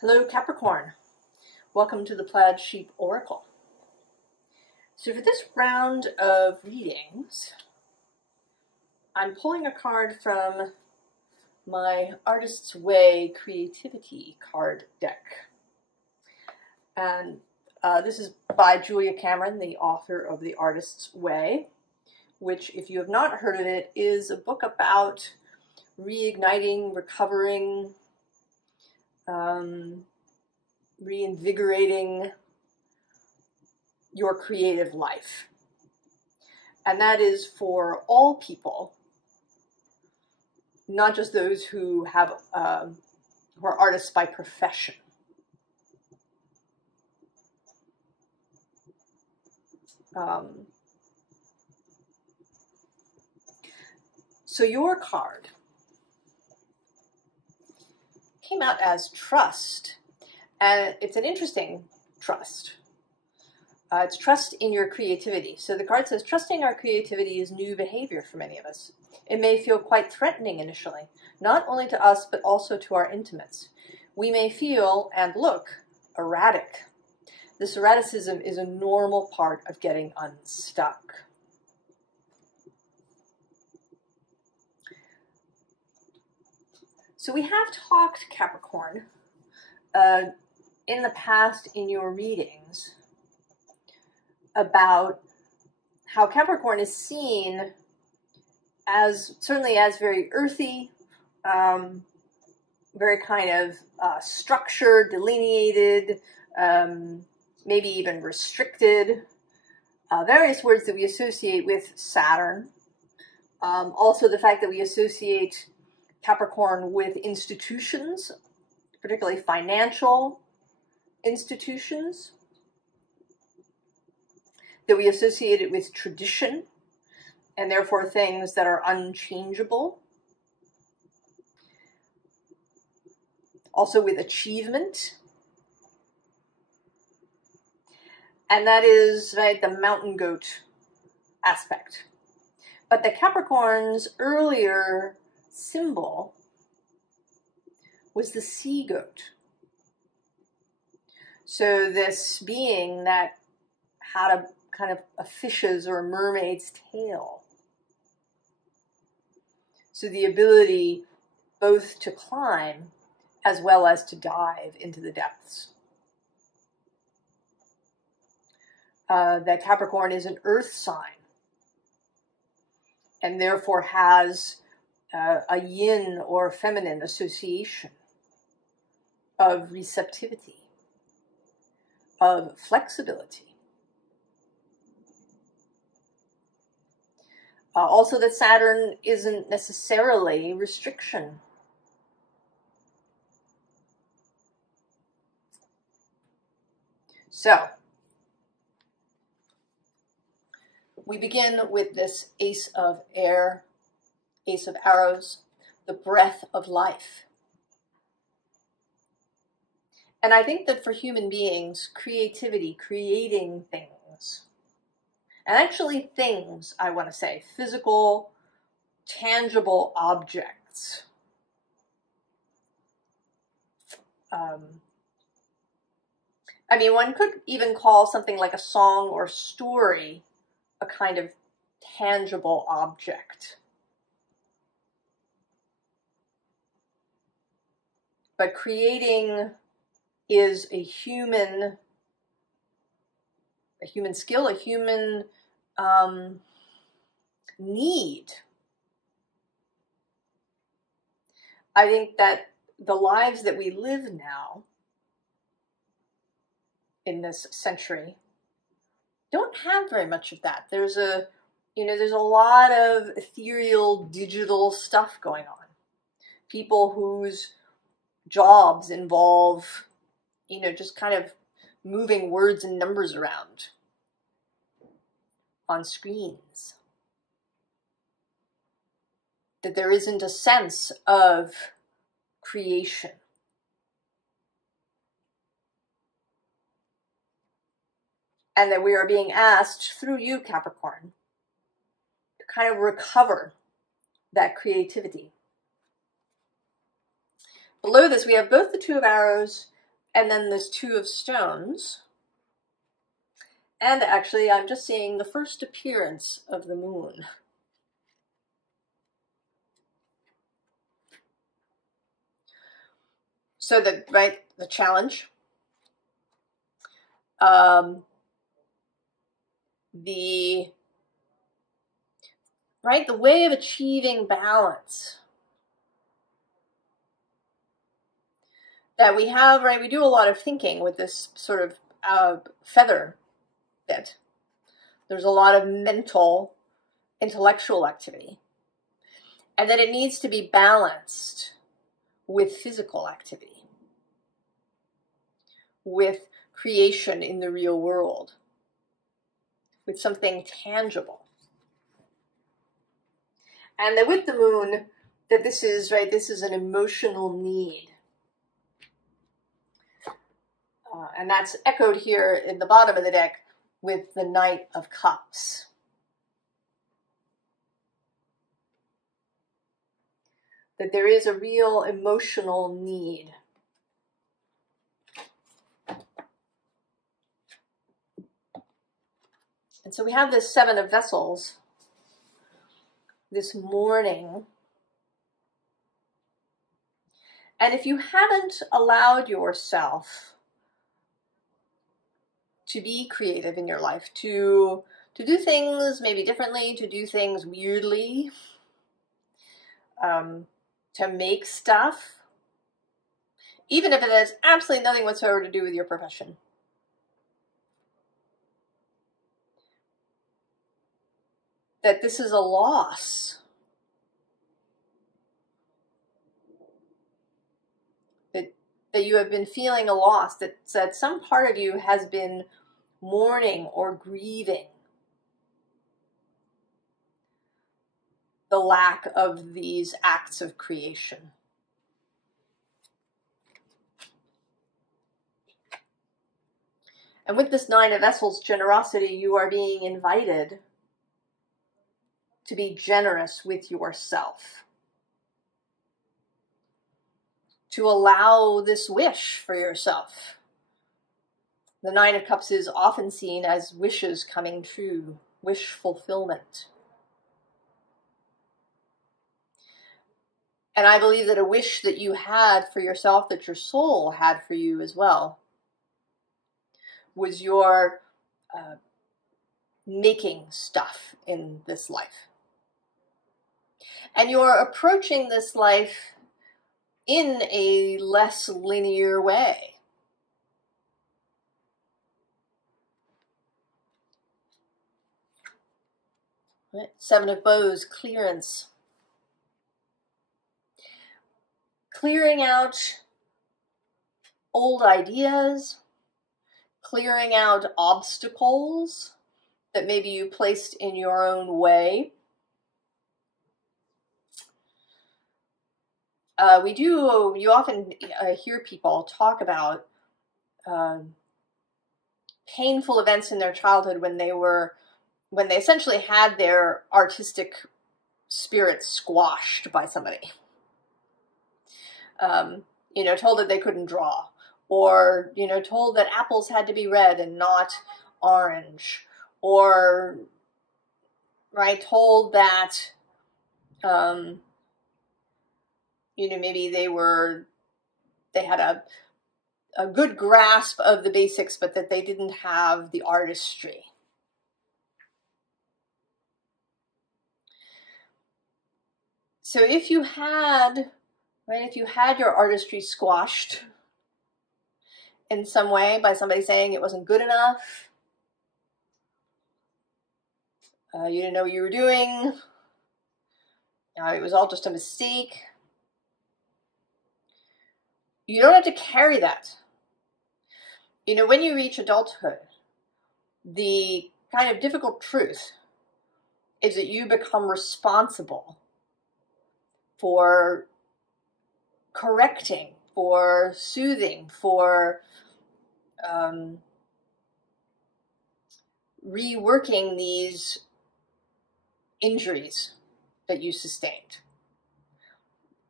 Hello Capricorn, welcome to the Plaid Sheep Oracle. So for this round of readings, I'm pulling a card from my Artist's Way Creativity card deck. And this is by Julia Cameron, the author of The Artist's Way, which, if you have not heard of it, is a book about reigniting, recovering, reinvigorating your creative life. And that is for all people, not just those who have who are artists by profession. So your card came out as trust, and it's an interesting trust. It's trust in your creativity. So the card says, trusting our creativity is new behavior for many of us. It may feel quite threatening initially, not only to us, but also to our intimates. We may feel and look erratic. This erraticism is a normal part of getting unstuck. So we have talked, Capricorn, in the past in your readings about how Capricorn is seen as, certainly as very earthy, very kind of structured, delineated, maybe even restricted, various words that we associate with Saturn. Also the fact that we associate Capricorn with institutions, particularly financial institutions, that we associate it with tradition, and therefore things that are unchangeable. Also with achievement. And that is, right, the mountain goat aspect. But the Capricorn's earlier symbol was the sea goat. So this being that had a kind of a fish's or a mermaid's tail. So the ability both to climb as well as to dive into the depths. That Capricorn is an earth sign and therefore has a yin or feminine association of receptivity, of flexibility. Also that Saturn isn't necessarily restriction. So, we begin with this Ace of Air, Ace of Arrows, the breath of life. And I think that for human beings, creativity, creating things, and actually things, I want to say, physical, tangible objects, I mean, one could even call something like a song or story a kind of tangible object. But creating is a human skill, a human need. I think that the lives that we live now in this century don't have very much of that. There's a lot of ethereal digital stuff going on. People whose jobs involve, just kind of moving words and numbers around on screens. That there isn't a sense of creation. And that we are being asked through you, Capricorn, to kind of recover that creativity. Below this, we have both the Two of Arrows And then this Two of Stones. And actually, I'm just seeing the first appearance of the moon. So the challenge, the way of achieving balance that we have, we do a lot of thinking with this sort of feather bit. There's a lot of mental, intellectual activity, and that it needs to be balanced with physical activity, with creation in the real world, with something tangible. And that with the moon, that this is an emotional need. And that's echoed here in the bottom of the deck with the Knight of Cups. That there is a real emotional need. And so we have this Seven of Vessels this morning. And if you haven't allowed yourself to be creative in your life, to do things maybe differently, to do things weirdly, to make stuff, even if it has absolutely nothing whatsoever to do with your profession. That this is a loss. That you have been feeling a loss, that some part of you has been mourning or grieving the lack of these acts of creation. And with this Nine of Vessels generosity, you are being invited to be generous with yourself. To allow this wish for yourself. The Nine of Cups is often seen as wishes coming true, wish fulfillment. And I believe that a wish that you had for yourself, that your soul had for you as well, was your making stuff in this life. And you're approaching this life in a less linear way. Right? Seven of Bows, clearance. Clearing out old ideas, clearing out obstacles that maybe you placed in your own way. You often hear people talk about painful events in their childhood when they essentially had their artistic spirit squashed by somebody. Told that they couldn't draw, or, told that apples had to be red and not orange, or, told that, maybe they had a good grasp of the basics, but that they didn't have the artistry. So if you had your artistry squashed in some way by somebody saying it wasn't good enough, you didn't know what you were doing, it was all just a mistake, you don't have to carry that. When you reach adulthood, the kind of difficult truth is that you become responsible for correcting, for soothing, for reworking these injuries that you sustained.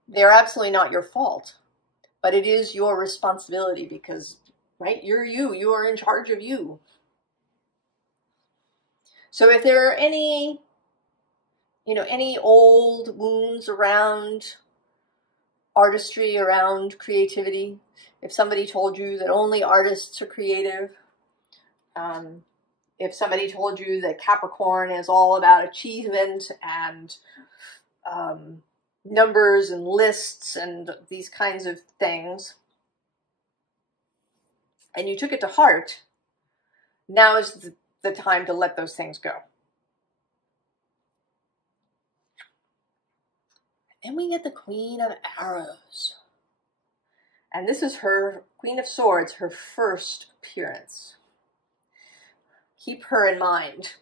They're absolutely not your fault, But it is your responsibility because, right, you're you. You are in charge of you. So if there are any, any old wounds around artistry, around creativity, if somebody told you that only artists are creative, if somebody told you that Capricorn is all about achievement and numbers and lists and these kinds of things, and you took it to heart, now is the time to let those things go. And we get the Queen of Arrows. And this is her, Queen of Swords, her first appearance. Keep her in mind.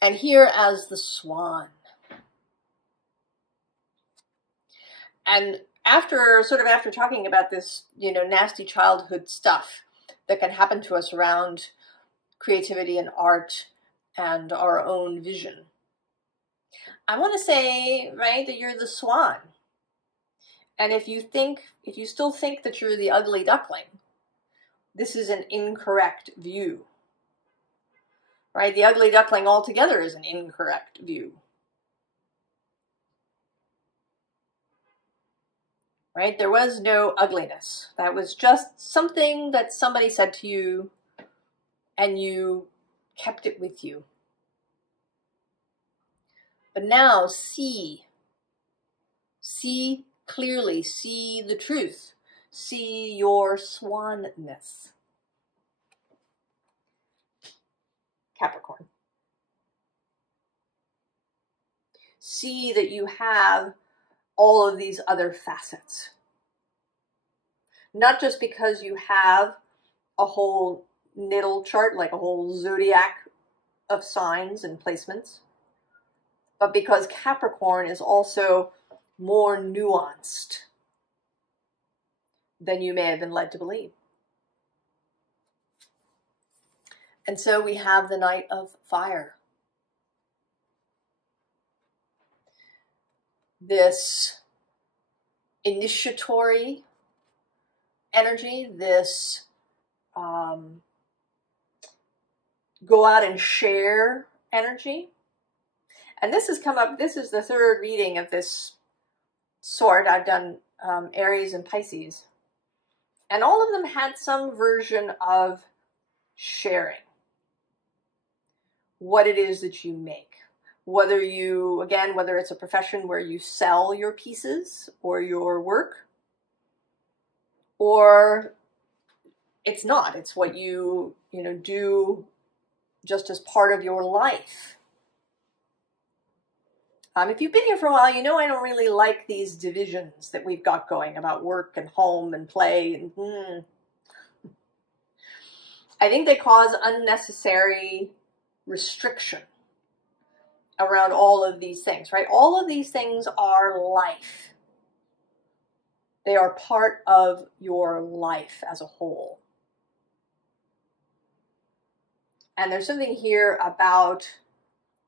And here as the Swan. And after talking about this, nasty childhood stuff that can happen to us around creativity and art and our own vision, I want to say, right, that you're the Swan. And if you still think that you're the ugly duckling, this is an incorrect view. Right? The ugly duckling altogether is an incorrect view. Right? There was no ugliness. That was just something that somebody said to you and you kept it with you. But now see clearly, see the truth, see your swanness. Capricorn. See that you have all of these other facets. Not just because you have a whole natal chart, like a whole zodiac of signs and placements, but because Capricorn is also more nuanced than you may have been led to believe. And so we have the Knight of Fire. This initiatory energy, this go out and share energy. And this has come up, this is the third reading of this sort. I've done Aries and Pisces. And all of them had some version of sharing what it is that you make. Whether it's a profession where you sell your pieces or your work, or it's not. It's what you do just as part of your life. If you've been here for a while, you know I don't really like these divisions that we've got going about work and home and play. And I think they cause unnecessary restriction around all of these things, right? All of these things are life. They are part of your life as a whole. And there's something here about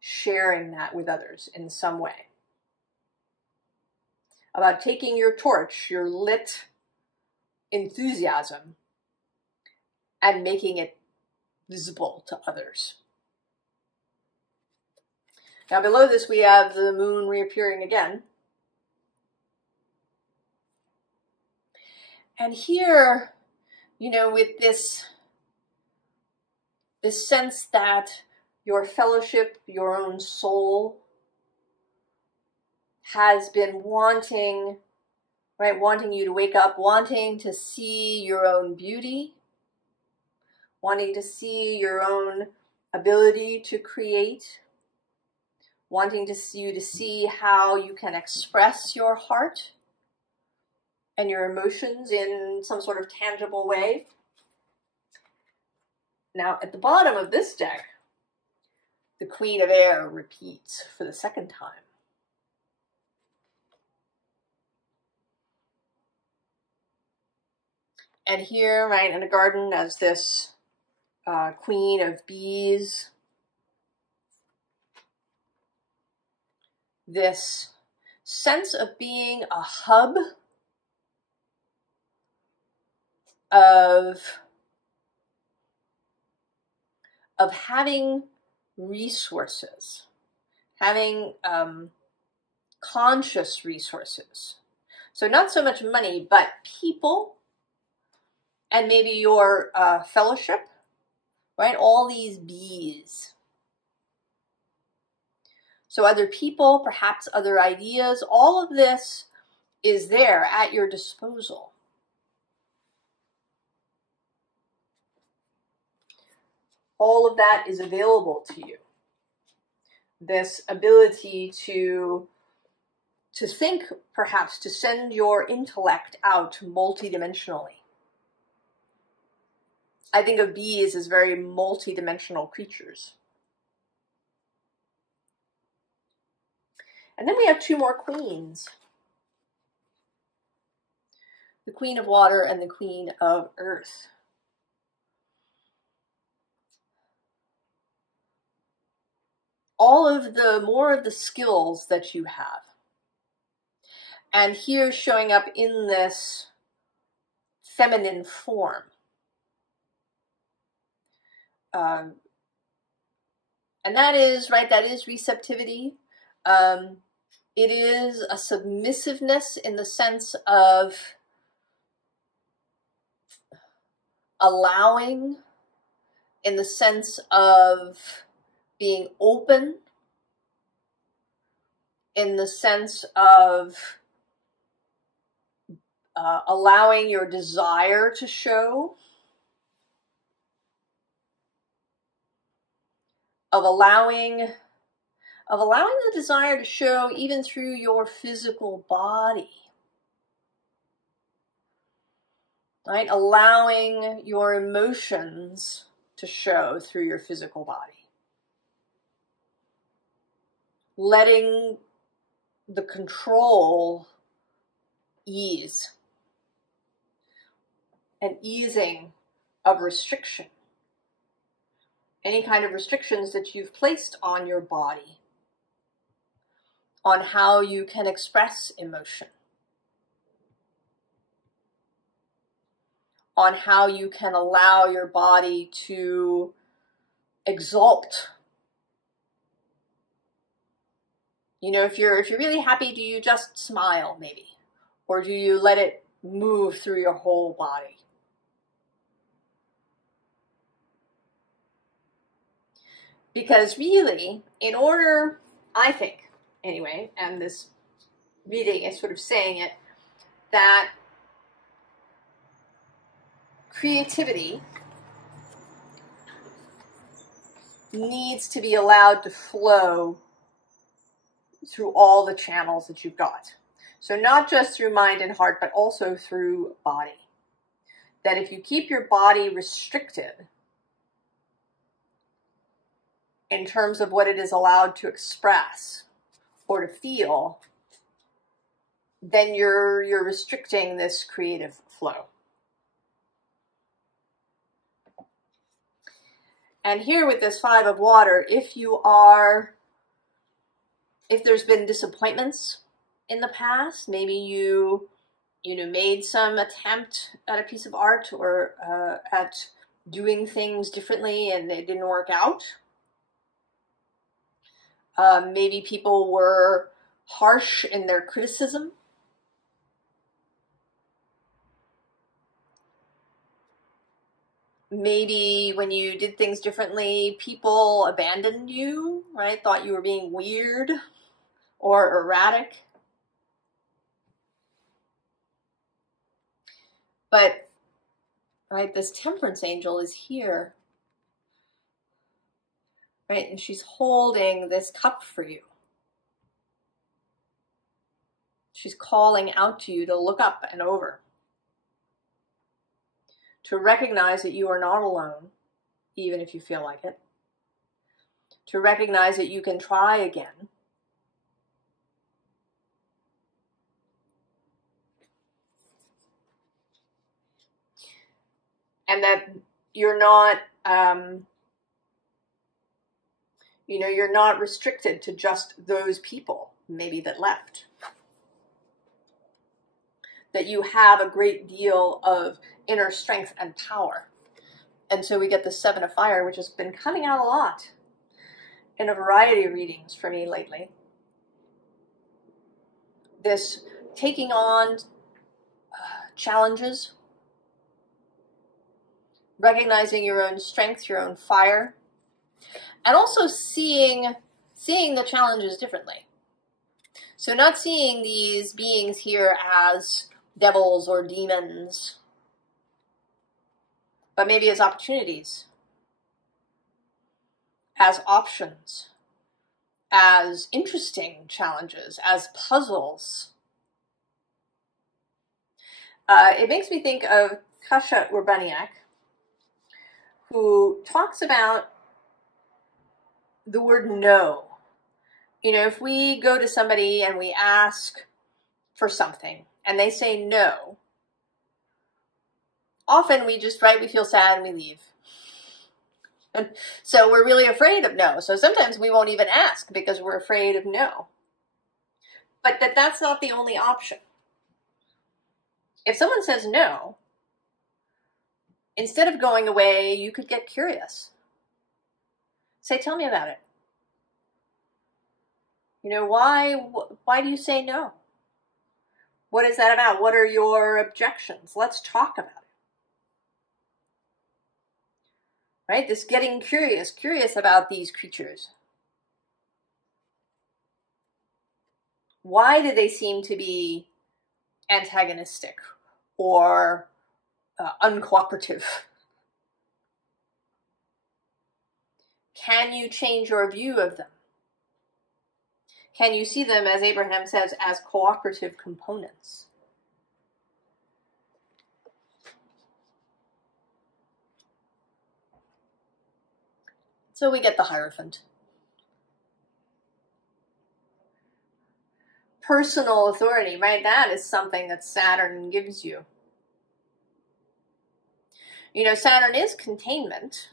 sharing that with others in some way. About taking your torch, your lit enthusiasm, and making it visible to others. Now below this we have the moon reappearing again. And here, with this sense that your fellowship, your own soul, has been wanting you to wake up, wanting to see your own beauty, wanting to see your own ability to create, wanting to see how you can express your heart and your emotions in some sort of tangible way. Now, at the bottom of this deck, the Queen of Air repeats for the second time. And here, right in a garden, as this Queen of Bees, this sense of being a hub of having resources, having conscious resources. So not so much money, but people, and maybe your fellowship, right? All these bees. So other people, perhaps other ideas, all of this is there at your disposal. All of that is available to you. This ability to think, perhaps, to send your intellect out multidimensionally. I think of bees as very multidimensional creatures. And then we have two more queens. The Queen of Water and the Queen of Earth. All of the, more of the skills that you have. And here showing up in this feminine form. And that is, right, that is receptivity. It is a submissiveness in the sense of allowing, in the sense of being open, in the sense of allowing your desire to show, of allowing the desire to show even through your physical body. Right? Allowing your emotions to show through your physical body. Letting the control ease. An easing of restriction. Any kind of restrictions that you've placed on your body. On how you can express emotion. On how you can allow your body to exalt. You know, if you're really happy, do you just smile maybe? Or do you let it move through your whole body? Because really, in order, I think, anyway, and this reading is sort of saying it, that creativity needs to be allowed to flow through all the channels that you've got. So not just through mind and heart, but also through body. That if you keep your body restricted in terms of what it is allowed to express or to feel, then you're restricting this creative flow. And here with this Five of Water, if there's been disappointments in the past, maybe you made some attempt at a piece of art or at doing things differently and it didn't work out. Maybe people were harsh in their criticism. Maybe when you did things differently, people abandoned you, right? Thought you were being weird or erratic. But, right, this Temperance angel is here. Right, and she's holding this cup for you. She's calling out to you to look up and over. To recognize that you are not alone, even if you feel like it. To recognize that you can try again. And that you're not, you're not restricted to just those people, maybe, that left. that you have a great deal of inner strength and power. And so we get the Seven of Fire, which has been coming out a lot in a variety of readings for me lately. This taking on challenges, recognizing your own strength, your own fire, and also seeing the challenges differently. So not seeing these beings here as devils or demons, but maybe as opportunities, as options, as interesting challenges, as puzzles. It makes me think of Kasia Urbaniak, who talks about the word no. You know, if we go to somebody and we ask for something and they say no, often we just, we feel sad and we leave. And so we're really afraid of no. So sometimes we won't even ask because we're afraid of no. But that's not the only option. If someone says no, instead of going away, you could get curious. Say, tell me about it. You know, why do you say no? What is that about? What are your objections? Let's talk about it. Right? This getting curious about these creatures. Why do they seem to be antagonistic or uncooperative? Can you change your view of them? Can you see them, as Abraham says, as cooperative components? So we get the Hierophant. Personal authority, right? That is something that Saturn gives you. You know, Saturn is containment,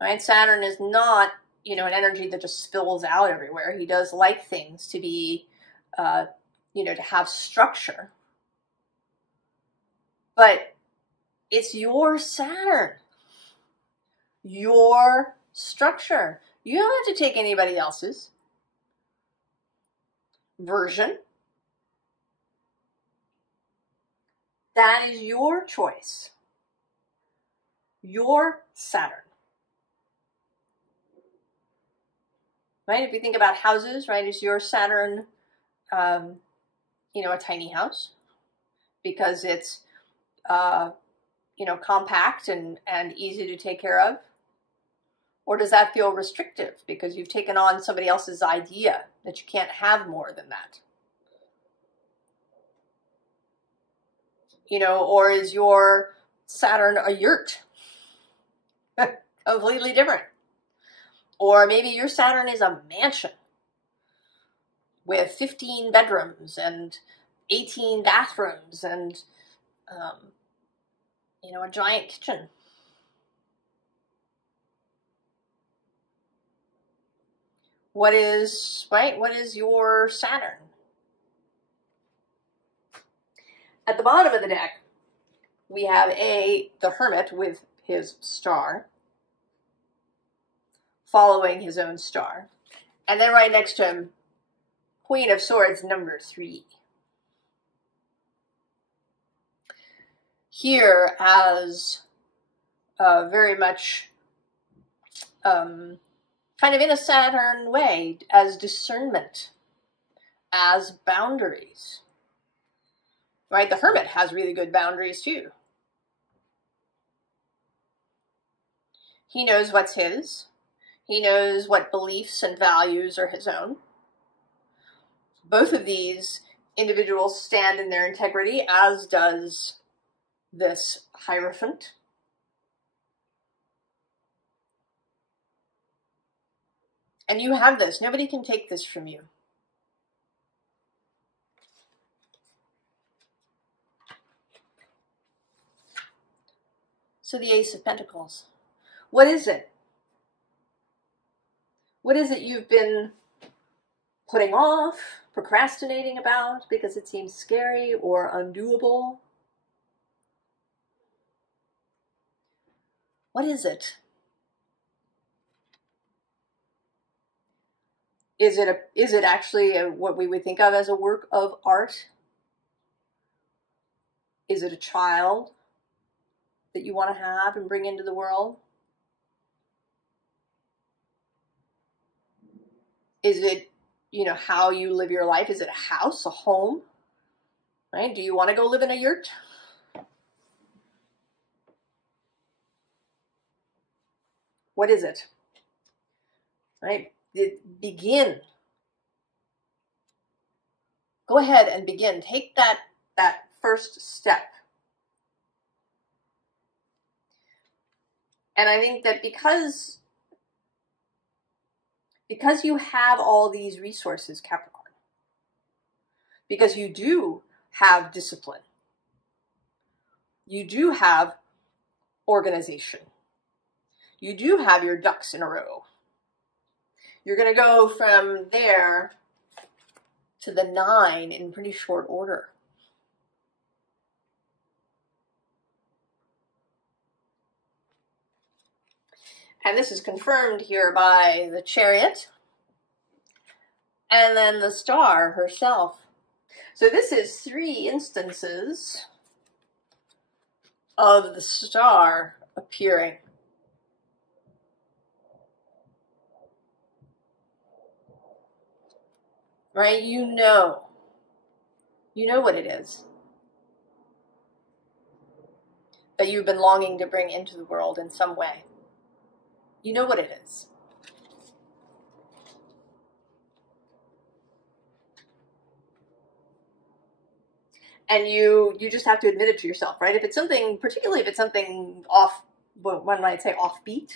right? Saturn is not, you know, an energy that just spills out everywhere. He does like things to be, you know, to have structure. But it's your Saturn, your structure. You don't have to take anybody else's version. That is your choice. Your Saturn. Right? If you think about houses, right, is your Saturn, you know, a tiny house because it's, you know, compact and easy to take care of? Or does that feel restrictive because you've taken on somebody else's idea that you can't have more than that? You know, or is your Saturn a yurt? Completely different. Or maybe your Saturn is a mansion with 15 bedrooms and 18 bathrooms and, you know, a giant kitchen. What is, right? What is your Saturn? At the bottom of the deck, we have the Hermit with his star, following his own star. And then right next to him, Queen of Swords, number 3. Here as very much kind of in a Saturn way, as discernment, as boundaries. Right? The Hermit has really good boundaries too. He knows what's his. He knows what beliefs and values are his own. Both of these individuals stand in their integrity, as does this Hierophant. And you have this. Nobody can take this from you. So the Ace of Pentacles. What is it? What is it you've been putting off, procrastinating about because it seems scary or undoable? What is it? Is it actually what we would think of as a work of art? Is it a child that you want to have and bring into the world? Is it, you know, how you live your life? Is it a house, a home? Right? Do you want to go live in a yurt? What is it? Right? Begin. Go ahead and begin. Take that first step. And I think that because you have all these resources, Capricorn, because you do have discipline, you do have organization, you do have your ducks in a row, you're going to go from there to the 9 in pretty short order. And this is confirmed here by the Chariot and then the Star herself. So this is 3 instances of the Star appearing. Right? You know what it is that you've been longing to bring into the world in some way. You know what it is. And you just have to admit it to yourself, right? If it's something, particularly if it's something off, one might say offbeat,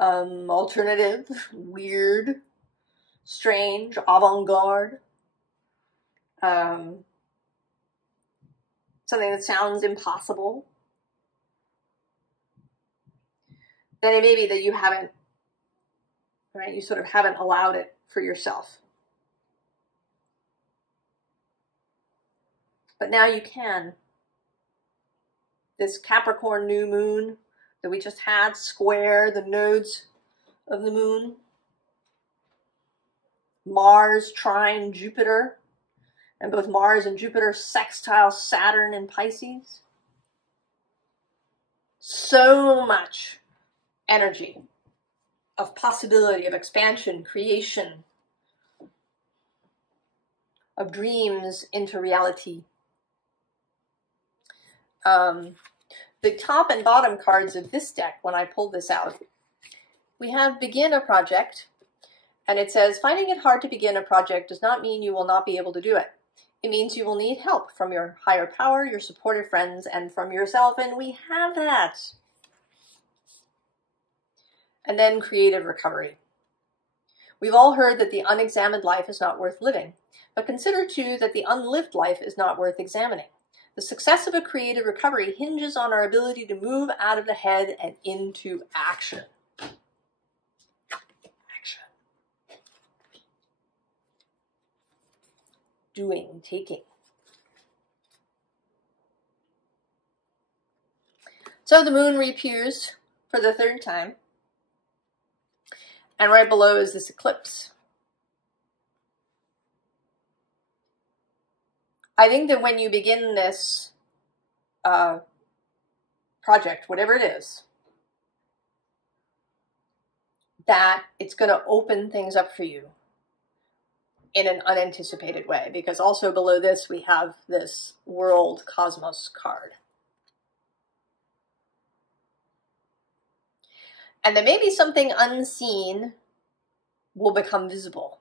alternative, weird, strange, avant-garde, something that sounds impossible, then it may be that you haven't, right? You sort of haven't allowed it for yourself. But now you can. This Capricorn new moon that we just had square the nodes of the moon. Mars trine Jupiter, and both Mars and Jupiter sextile Saturn in Pisces. So much energy of possibility, of expansion, creation, of dreams into reality. The top and bottom cards of this deck, when I pulled this out, we have begin a project, and it says, finding it hard to begin a project does not mean you will not be able to do it. It means you will need help from your higher power, your supportive friends, and from yourself, and we have that. And then creative recovery. We've all heard that the unexamined life is not worth living, but consider too that the unlived life is not worth examining. The success of a creative recovery hinges on our ability to move out of the head and into action. Action. Doing, taking. So the moon reappears for the 3rd time. And right below is this eclipse. I think that when you begin this project, whatever it is, that it's going to open things up for you in an unanticipated way. Because also below this, we have this World Cosmos card. And then maybe something unseen will become visible,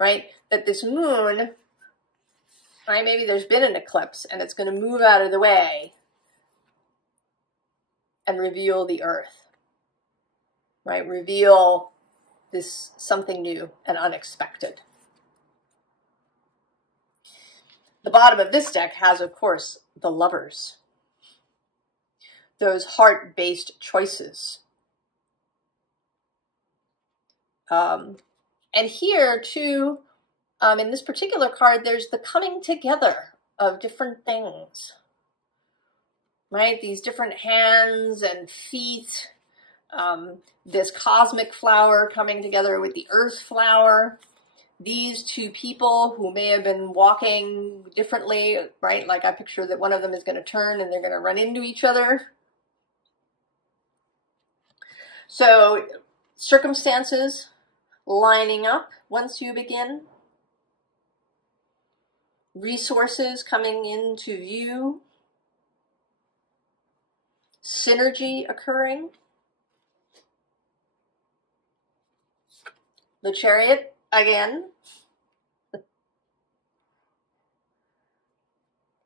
right? That this moon, right, maybe there's been an eclipse and it's going to move out of the way and reveal the earth, right? Reveal this something new and unexpected. The bottom of this deck has, of course, the Lovers. Those heart-based choices. And here too, in this particular card, there's the coming together of different things, right? These different hands and feet, this cosmic flower coming together with the earth flower, these two people who may have been walking differently, right? Like I picture that one of them is going to turn and they're going to run into each other. So circumstances lining up once you begin. Resources coming into view. Synergy occurring. The Chariot again.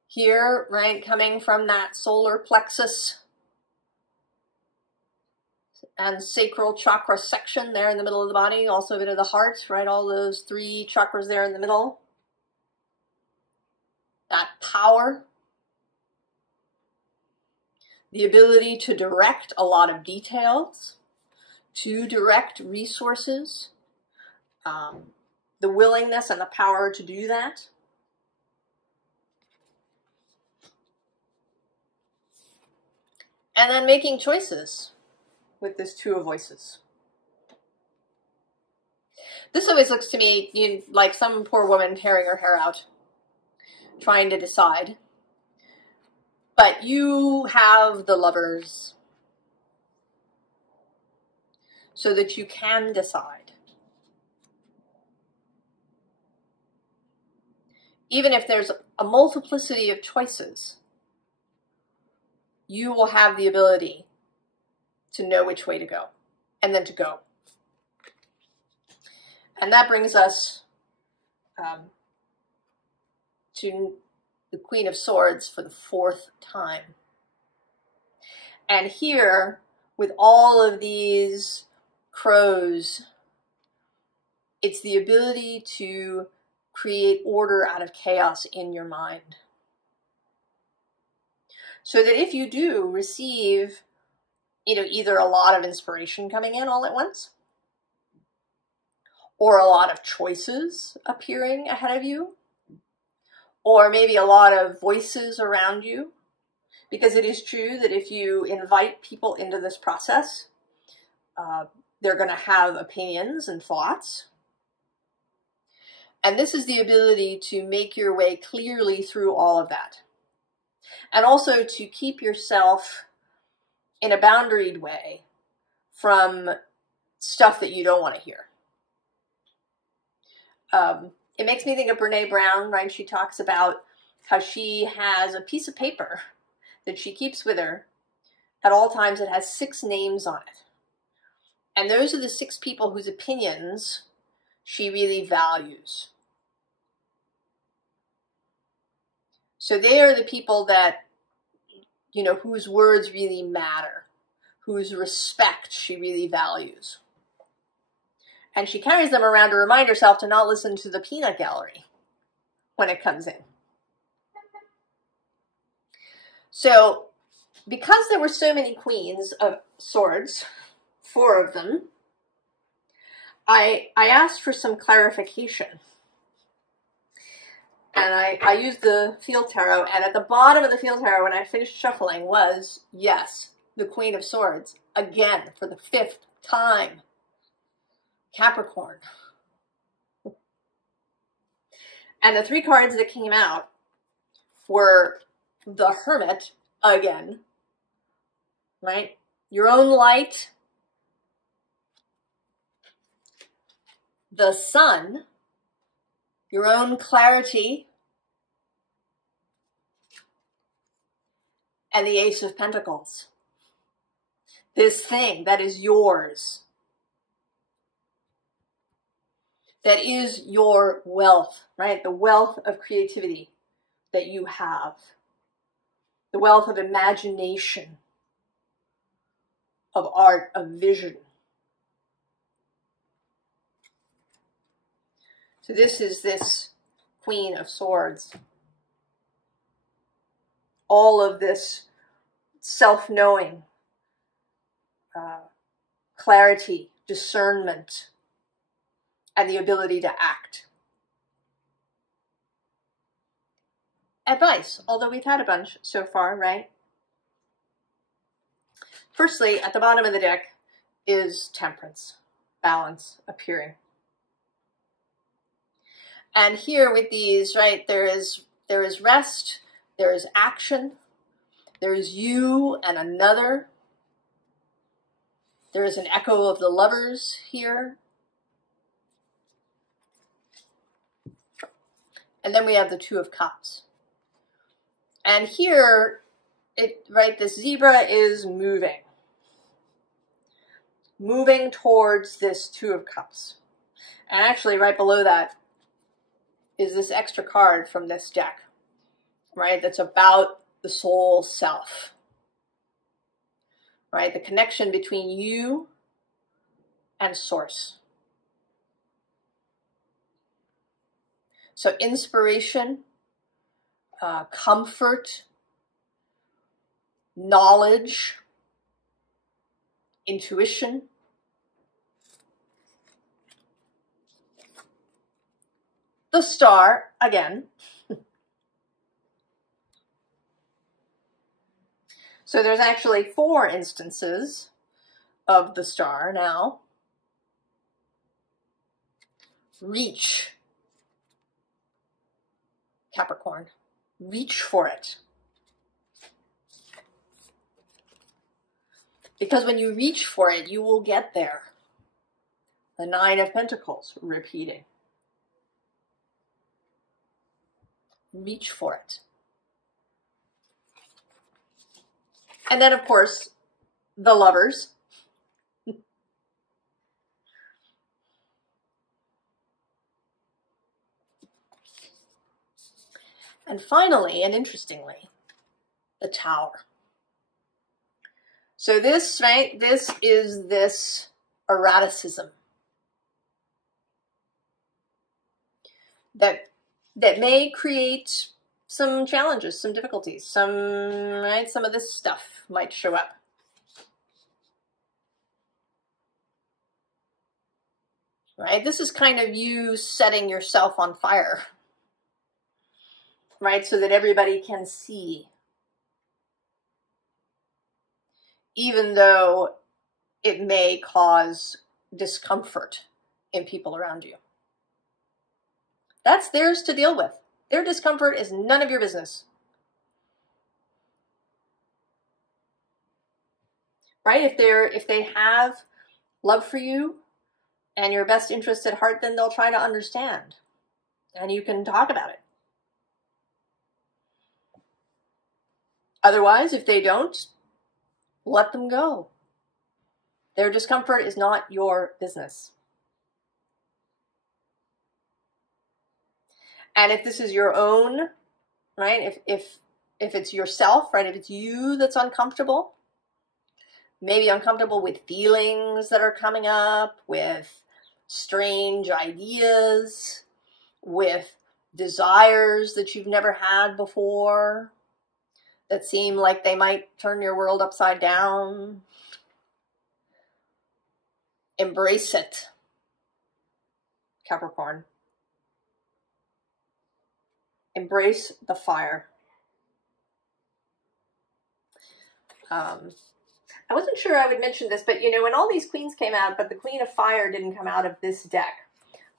Here, right, coming from that solar plexus and sacral chakra section there in the middle of the body, also a bit of the heart, right? All those 3 chakras there in the middle. That power. The ability to direct a lot of details, to direct resources, the willingness and the power to do that. And then making choices with this 2 of Voices. This always looks to me like some poor woman tearing her hair out, trying to decide. But you have the Lovers so that you can decide. Even if there's a multiplicity of choices, you will have the ability to know which way to go, and then to go. And that brings us to the Queen of Swords for the 4th time. And here, with all of these crows, it's the ability to create order out of chaos in your mind. So that if you do receive, either a lot of inspiration coming in all at once, or a lot of choices appearing ahead of you, or maybe a lot of voices around you, because it is true that if you invite people into this process, they're going to have opinions and thoughts. And this is the ability to make your way clearly through all of that. And also to keep yourself in a boundaried way from stuff that you don't want to hear. It makes me think of Brene Brown, right? She talks about how she has a piece of paper that she keeps with her at all times. It has 6 names on it. And those are the 6 people whose opinions she really values. So they are the people that, whose words really matter, whose respect she really values. And she carries them around to remind herself to not listen to the peanut gallery when it comes in. So, because there were so many Queens of Swords, 4 of them, I asked for some clarification. And I used the Field Tarot, and at the bottom of the Field Tarot, when I finished shuffling, was, yes, the Queen of Swords, again, for the 5th time. Capricorn. And the 3 cards that came out were the Hermit, again, right? Your own light, the Sun, your own clarity, and the Ace of Pentacles. This thing that is yours. That is your wealth, right? The wealth of creativity that you have. The wealth of imagination, of art, of vision. So this is this Queen of Swords. All of this self-knowing, clarity, discernment, and the ability to act. Advice, although we've had a bunch so far, right? Firstly, at the bottom of the deck is temperance, balance appearing. And here with these, right, there is rest, there is action, there is you and another. There is an echo of the Lovers here. And then we have the Two of Cups. And here, this zebra is moving towards this Two of Cups. And actually right below that is this extra card from this deck, right? That's about the soul self, right? The connection between you and source. So inspiration, comfort, knowledge, intuition. The star, again. So there's actually 4 instances of the star now. Reach, Capricorn. Reach for it. Because when you reach for it, you will get there. The 9 of Pentacles, repeating. Reach for it. And then, of course, the Lovers. And finally, and interestingly, the Tower. So this, right, this is this eroticism that may create some challenges, some difficulties, some of this stuff might show up. Right? This is kind of you setting yourself on fire. Right? So that everybody can see. Even though it may cause discomfort in people around you. That's theirs to deal with. Their discomfort is none of your business. Right? If they have love for you and your best interest at heart, then they'll try to understand. And you can talk about it. Otherwise, if they don't, let them go. Their discomfort is not your business. And if this is your own, right, if it's yourself, right, if it's you that's uncomfortable, maybe uncomfortable with feelings that are coming up, with strange ideas, with desires that you've never had before, that seem like they might turn your world upside down. Embrace it, Capricorn. Embrace the fire. I wasn't sure I would mention this, but you know, when all these queens came out, but the Queen of Fire didn't come out of this deck,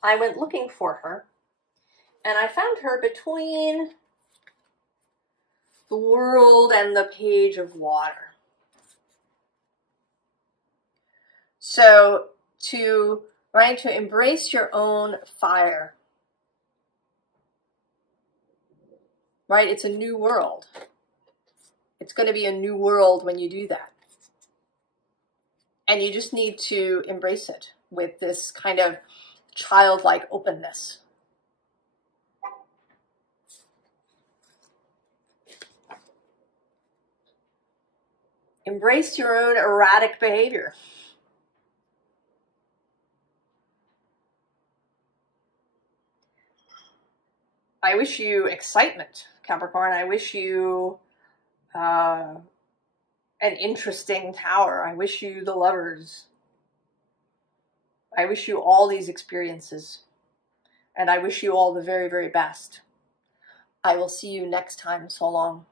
I went looking for her, and I found her between the World and the Page of Water. So to embrace your own fire, right? It's a new world. It's going to be a new world when you do that. And you just need to embrace it with this kind of childlike openness. Embrace your own erratic behavior. I wish you excitement, Capricorn. I wish you an interesting Tower. I wish you the Lovers. I wish you all these experiences, and I wish you all the very, very best. I will see you next time. So long.